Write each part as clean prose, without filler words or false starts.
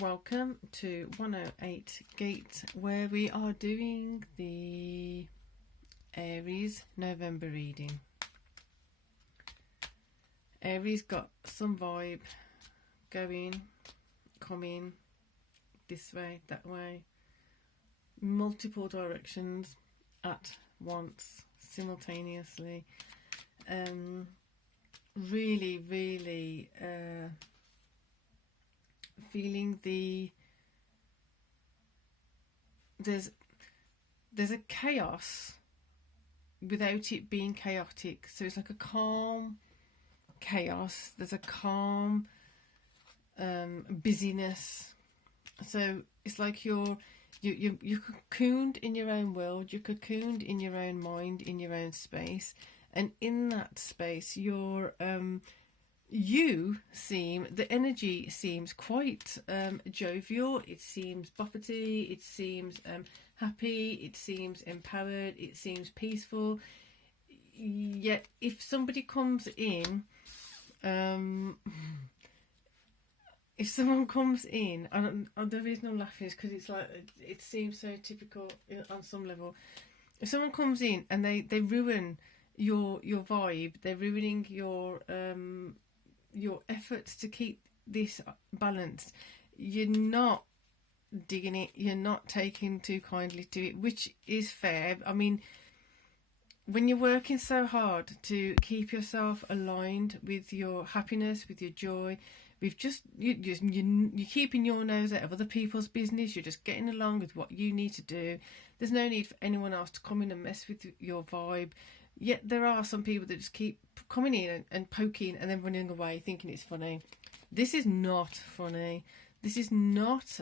Welcome to 108 Gate, where we are doing the Aries November reading. Aries got some vibe going, coming this way, that way, multiple directions at once, simultaneously. Really feeling there's a chaos without it being chaotic. So it's like a calm chaos. There's a calm busyness. So it's like you're cocooned in your own world. You're cocooned in your own mind, in your own space, and in that space, the energy seems quite jovial. It seems boppity. It seems happy. It seems empowered. It seems peaceful. Yet, if somebody comes in, and the reason I'm laughing is because it's like it seems so typical on some level. If someone comes in and they ruin your vibe, they're ruining your efforts to keep this balanced. You're not digging it. You're not taking too kindly to it, which is fair. I mean, when you're working so hard to keep yourself aligned with your happiness, with your joy, with you're keeping your nose out of other people's business. You're just getting along with what you need to do. There's no need for anyone else to come in and mess with your vibe. Yet there are some people that just keep coming in and poking and then running away thinking it's funny. This is not funny. This is not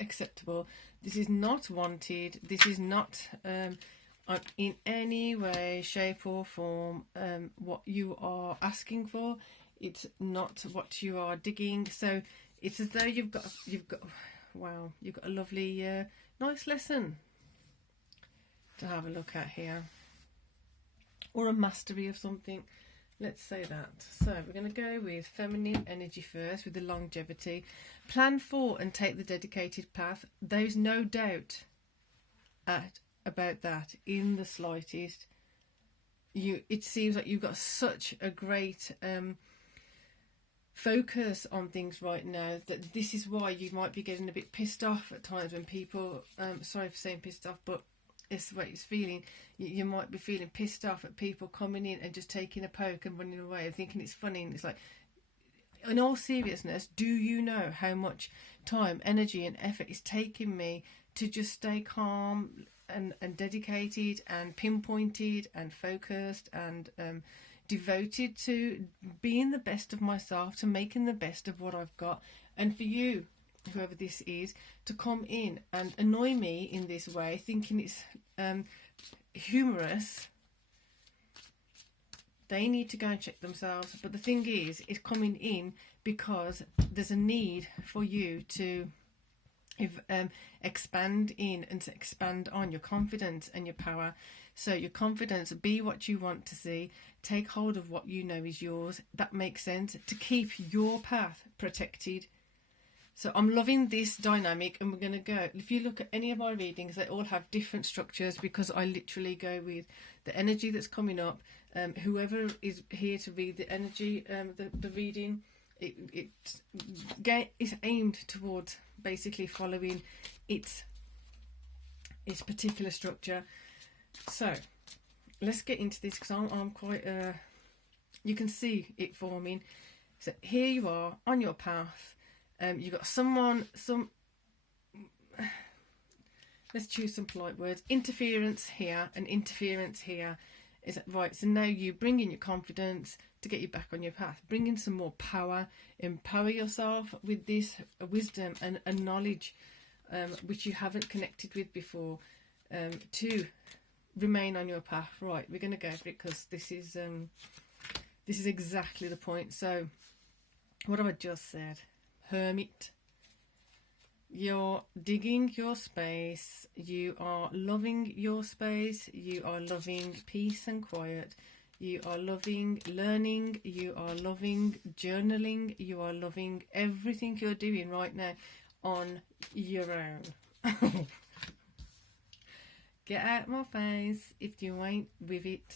acceptable. This is not wanted. This is not in any way, shape or form what you are asking for. It's not what you are digging. So it's as though you've got a lovely nice lesson to have a look at here, or a mastery of something, let's say that. So we're going to go with feminine energy first, with the longevity. Plan for and take the dedicated path. There's no doubt about that in the slightest. It seems like you've got such a great focus on things right now that this is why you might be getting a bit pissed off at times when people sorry for saying pissed off, but it's what it's feeling. You might be feeling pissed off at people coming in and just taking a poke and running away and thinking it's funny. And it's like, in all seriousness, do you know how much time, energy and effort it's taking me to just stay calm and dedicated and pinpointed and focused and devoted to being the best of myself, to making the best of what I've got? And for you, whoever this is, to come in and annoy me in this way, thinking it's humorous, they need to go and check themselves. But the thing is, it's coming in because there's a need for you to expand in and to expand on your confidence and your power. So your confidence, be what you want to see, take hold of what you know is yours. That makes sense, to keep your path protected. So I'm loving this dynamic, and we're going to go. If you look at any of our readings, they all have different structures because I literally go with the energy that's coming up. Whoever is here to read the energy, the reading, it's aimed towards basically following its particular structure. So let's get into this, because I'm quite you can see it forming. So here you are on your path. You've got let's choose some polite words. Interference here and interference here. Is that right? So now you bring in your confidence to get you back on your path. Bring in some more power. Empower yourself with this wisdom and knowledge which you haven't connected with before, to remain on your path. Right, we're going to go for it because this is exactly the point. So what have I just said? Hermit. You're digging your space. You are loving your space. You are loving peace and quiet. you are loving learning, you are loving journaling, you are loving everything you're doing right now on your own. Get out my face if you ain't with it.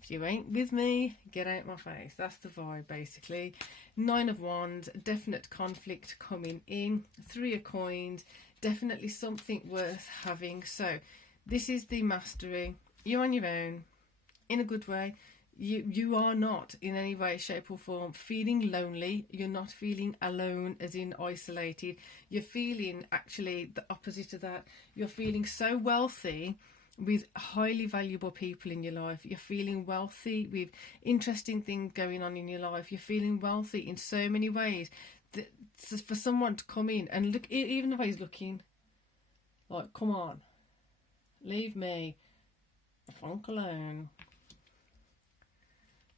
If you ain't with me, get out my face. That's the vibe, basically. 9 of Wands, definite conflict coming in. 3 of Coins, definitely something worth having. So this is the mastery. You're on your own, in a good way. You are not in any way, shape or form feeling lonely. You're not feeling alone, as in isolated. You're feeling actually the opposite of that. You're feeling so wealthy with highly valuable people in your life. You're feeling wealthy with interesting things going on in your life. You're feeling wealthy in so many ways that for someone to come in and look, even the way he's looking, like, come on, leave me the funk alone.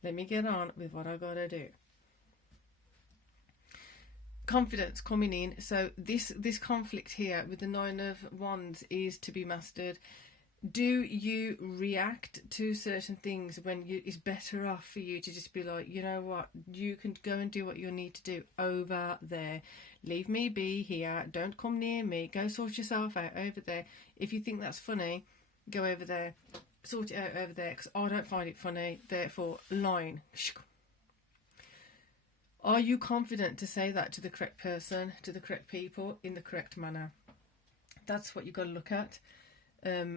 Let me get on with what I gotta do. Confidence coming in. So this conflict here with the 9 of Wands is to be mastered. Do you react to certain things when it's better off for you to just be like, you know what, you can go and do what you need to do over there. Leave me be here. Don't come near me. Go sort yourself out over there. If you think that's funny, go over there. Sort it out over there, because I don't find it funny. Therefore, line. Are you confident to say that to the correct person, to the correct people, in the correct manner? That's what you've got to look at.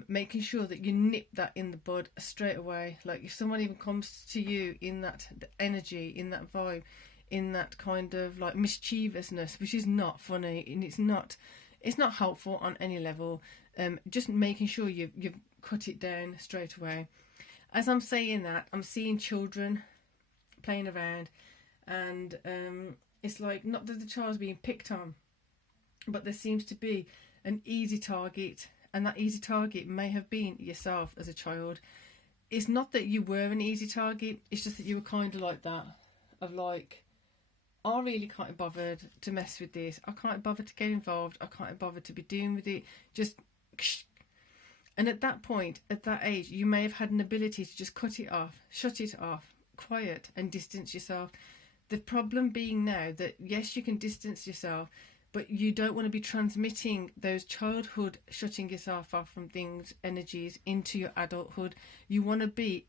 Making sure that you nip that in the bud straight away. Like if someone even comes to you in that energy, in that vibe, in that kind of like mischievousness, which is not funny and it's not helpful on any level. Just making sure you've cut it down straight away. As I'm saying that, I'm seeing children playing around, and it's like not that the child's being picked on, but there seems to be an easy target. And that easy target may have been yourself as a child. It's not that you were an easy target, it's just that you were kind of like that. Of like, I really can't be bothered to mess with this. I can't be bothered to get involved. I can't be bothered to be doing with it. Just... And at that point, at that age, you may have had an ability to just cut it off, shut it off, quiet and distance yourself. The problem being now that, yes, you can distance yourself, but you don't want to be transmitting those childhood, shutting yourself off from things, energies into your adulthood. You want to be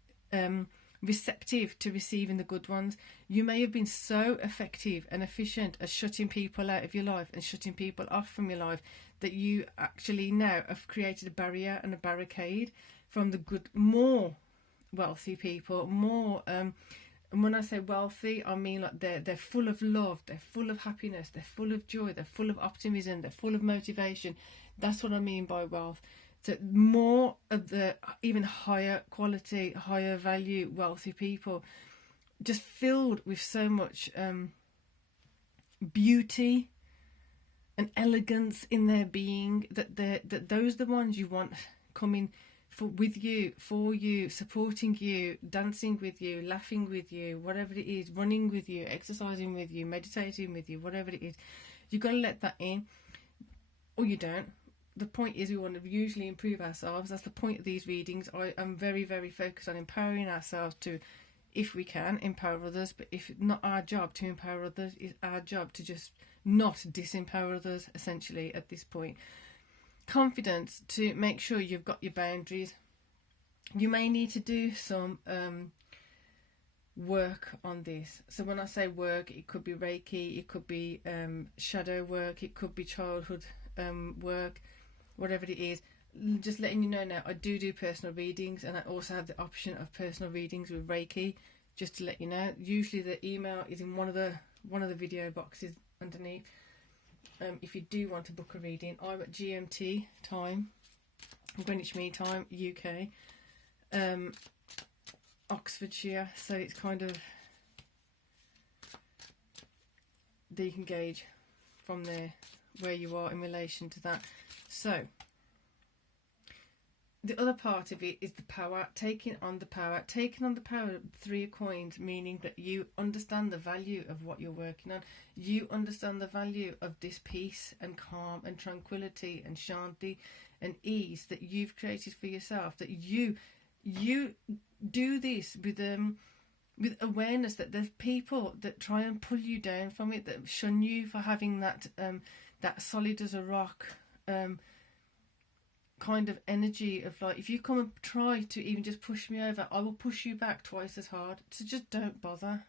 receptive to receiving the good ones. You may have been so effective and efficient at shutting people out of your life and shutting people off from your life that you actually now have created a barrier and a barricade from the good, more wealthy people, more... And when I say wealthy, I mean like they're full of love, they're full of happiness, they're full of joy, they're full of optimism, they're full of motivation. That's what I mean by wealth. So more of the even higher quality, higher value, wealthy people, just filled with so much beauty and elegance in their being, that those are the ones you want coming with you, for you, supporting you, dancing with you, laughing with you, whatever it is, running with you, exercising with you, meditating with you, whatever it is. You've got to let that in, or you don't. The point is we want to usually improve ourselves. That's the point of these readings. I am very, very focused on empowering ourselves to, if we can, empower others. But if it's not our job to empower others, it's our job to just not disempower others, essentially, at this point. Confidence to make sure you've got your boundaries. You may need to do some work on this. So when I say work, it could be Reiki, it could be shadow work, it could be childhood work, whatever it is. Just letting you know now, I do personal readings, and I also have the option of personal readings with Reiki, just to let you know. Usually the email is in one of the video boxes underneath. If you do want to book a reading, I'm at GMT time, Greenwich Mean Time, UK, Oxfordshire, so it's kind of, you can gauge from there where you are in relation to that. So the other part of it is the power, taking on the power. 3 of Coins, meaning that you understand the value of what you're working on. You understand the value of this peace and calm and tranquility and shanti and ease that you've created for yourself. That you do this with awareness that there's people that try and pull you down from it, that shun you for having that that solid as a rock kind of energy of like, if you come and try to even just push me over, I will push you back twice as hard. So just don't bother.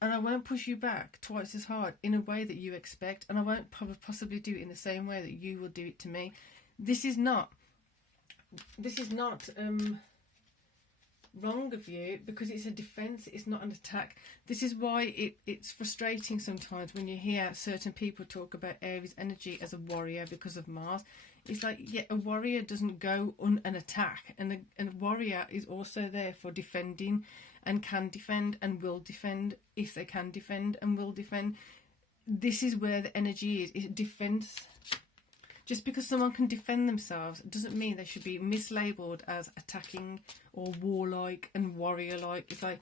And I won't push you back twice as hard in a way that you expect, and I won't possibly do it in the same way that you will do it to me. This is not wrong of you, because it's a defense, it's not an attack. This is why it's frustrating sometimes when you hear certain people talk about Aries energy as a warrior because of Mars. It's like, yeah, a warrior doesn't go on an attack, and a warrior is also there for defending, and can defend and will defend if they can defend and will defend. This is where the energy is defense. Just because someone can defend themselves doesn't mean they should be mislabeled as attacking or warlike and warrior-like. It's like,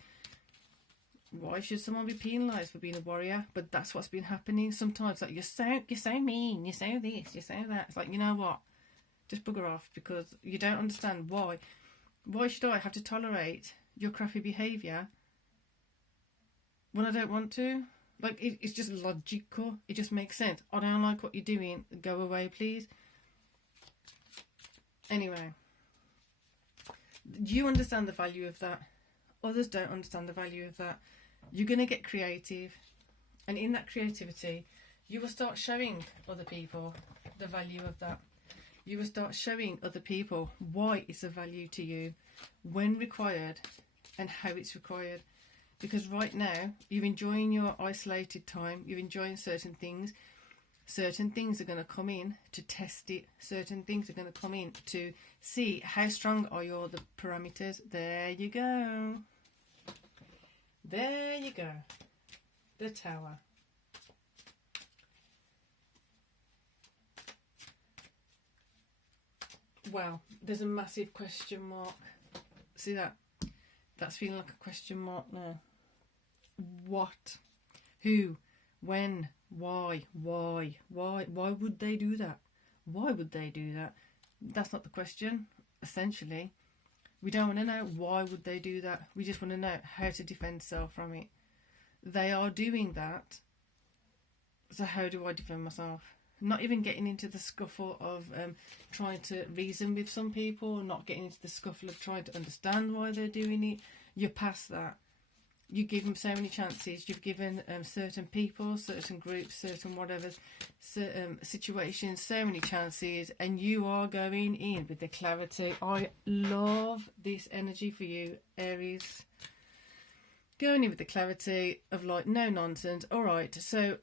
why should someone be penalised for being a warrior? But that's what's been happening sometimes. Like, you're so mean, you're so this, you're so that. It's like, you know what? Just bugger off, because you don't understand why. Why should I have to tolerate your crappy behaviour when I don't want to? Like, it's just logical. It just makes sense. I don't like what you're doing. Go away, please. Anyway, you understand the value of that. Others don't understand the value of that. You're going to get creative. And in that creativity, you will start showing other people the value of that. You will start showing other people why it's a value to you, when required, and how it's required. Because right now, you're enjoying your isolated time, you're enjoying certain things. Certain things are going to come in to test it. Certain things are going to come in to see how strong are the parameters. There you go. There you go. The Tower. Wow, there's a massive question mark. See that? That's feeling like a question mark now. What? Who? When? Why? Why would they do that? Why would they do that? That's not the question, essentially. We don't want to know why would they do that. We just want to know how to defend self from it. They are doing that. So how do I defend myself? Not even getting into the scuffle of trying to reason with some people, not getting into the scuffle of trying to understand why they're doing it. You're past that. You give them so many chances. You've given certain people, certain groups, certain whatever, certain situations, so many chances, and you are going in with the clarity. I love this energy for you, Aries. Going in with the clarity of like, no nonsense. All right, so,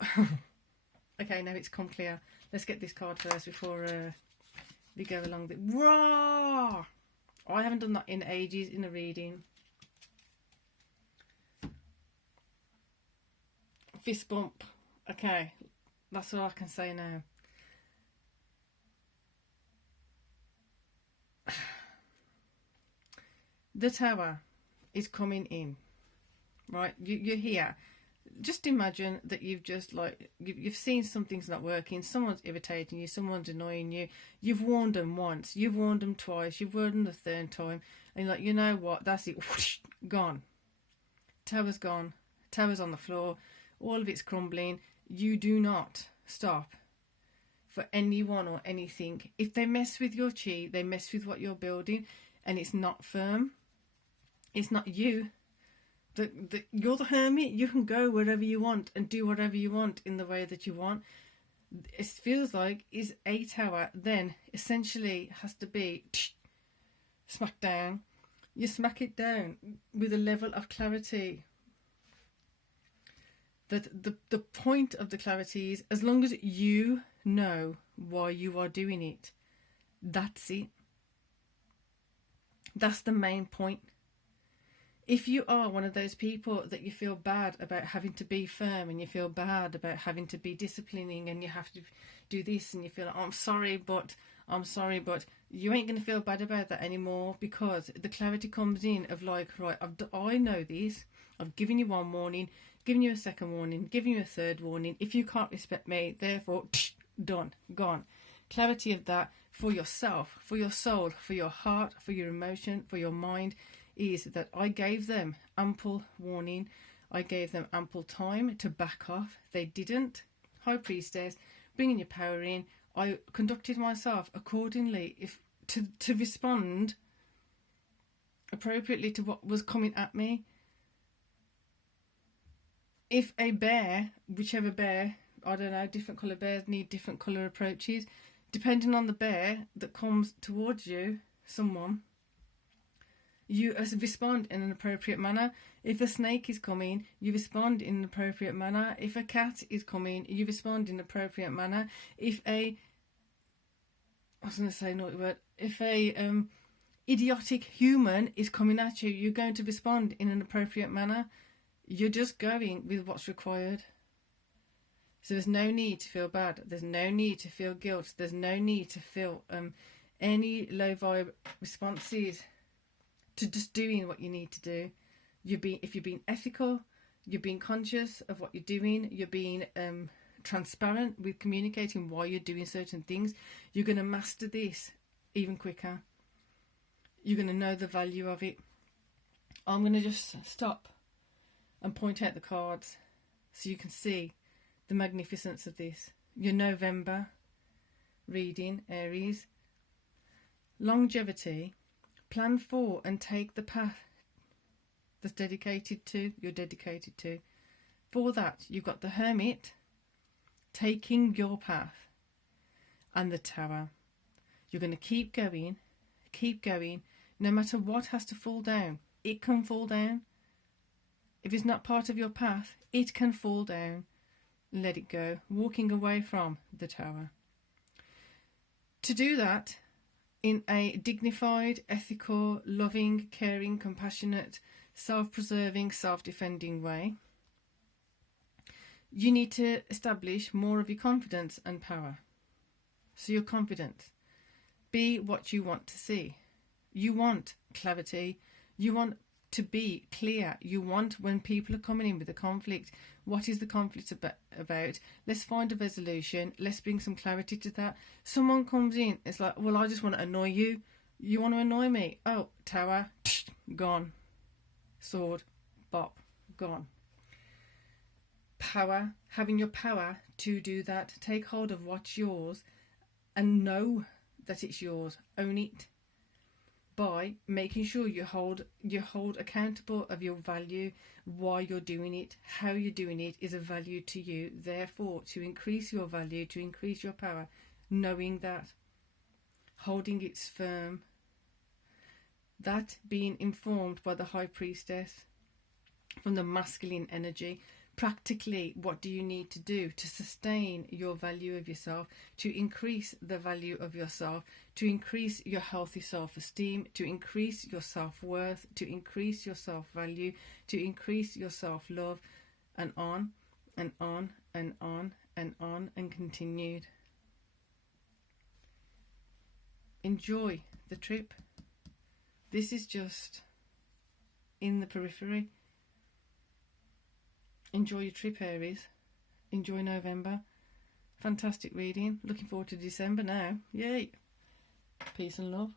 okay, now it's come clear. Let's get this card first before we go along. Raw! I haven't done that in ages in a reading. Fist bump. Okay, that's all I can say now. The Tower is coming in, right? You're here. Just imagine that you've just like you've seen something's not working. Someone's irritating you. Someone's annoying you. You've warned them once. You've warned them twice. You've warned them the third time, and you're like, you know what? That's it. Whoosh, gone. Tower's gone. Tower's on the floor. All of it's crumbling. You do not stop for anyone or anything. If they mess with your chi, they mess with what you're building, and it's not firm. It's not you. You're the hermit. You can go wherever you want and do whatever you want in the way that you want. It feels like is a tower then essentially has to be smacked down. You smack it down with a level of clarity. That the point of the clarity is, as long as you know why you are doing it, that's it. That's the main point. If you are one of those people that you feel bad about having to be firm, and you feel bad about having to be disciplining, and you have to do this, and you feel like, oh, I'm sorry, but you ain't going to feel bad about that anymore, because the clarity comes in of like, right, I know this. I've given you one warning, given you a second warning, given you a third warning. If you can't respect me, therefore, done, gone. Clarity of that, for yourself, for your soul, for your heart, for your emotion, for your mind, is that I gave them ample warning. I gave them ample time to back off. They didn't. High Priestess, bringing your power in. I conducted myself accordingly to respond appropriately to what was coming at me. If a bear, whichever bear, I don't know, different colour bears need different colour approaches. Depending on the bear that comes towards you, someone, you respond in an appropriate manner. If a snake is coming, you respond in an appropriate manner. If a cat is coming, you respond in an appropriate manner. If a, I was going to say a naughty word, if a idiotic human is coming at you, you're going to respond in an appropriate manner. You're just going with what's required. So there's no need to feel bad. There's no need to feel guilt. There's no need to feel any low vibe responses to just doing what you need to do. If you're being ethical, you're being conscious of what you're doing, you're being transparent with communicating why you're doing certain things, you're going to master this even quicker. You're going to know the value of it. I'm going to just stop and point out the cards so you can see the magnificence of this. Your November reading, Aries. Longevity. Plan for and take the path that's you're dedicated to. For that, you've got the Hermit, taking your path, and the Tower. You're going to keep going, no matter what has to fall down. It can fall down. If it's not part of your path, it can fall down. Let it go, walking away from the Tower. To do that in a dignified, ethical, loving, caring, compassionate, self-preserving, self-defending way, you need to establish more of your confidence and power. So you're confident. Be what you want to see. You want clarity. You want to be clear. You want, when people are coming in with a conflict, what is the conflict about? Let's find a resolution. Let's bring some clarity to that. Someone comes in, it's like, well, I just want to annoy you. You want to annoy me? Oh, Tower, gone. Sword, bop, gone. Power, having your power to do that. Take hold of what's yours and know that it's yours. Own it. By making sure you hold accountable of your value, why you're doing it, how you're doing it is a value to you. Therefore, to increase your value, to increase your power, knowing that, holding it firm, that being informed by the High Priestess from the masculine energy. Practically, what do you need to do to sustain your value of yourself, to increase the value of yourself, to increase your healthy self-esteem, to increase your self-worth, to increase your self-value, to increase your self-love, and on and on and on and on and continued. Enjoy the trip. This is just in the periphery. Enjoy your trip, Aries. Enjoy November. Fantastic reading. Looking forward to December now. Yay. Peace and love.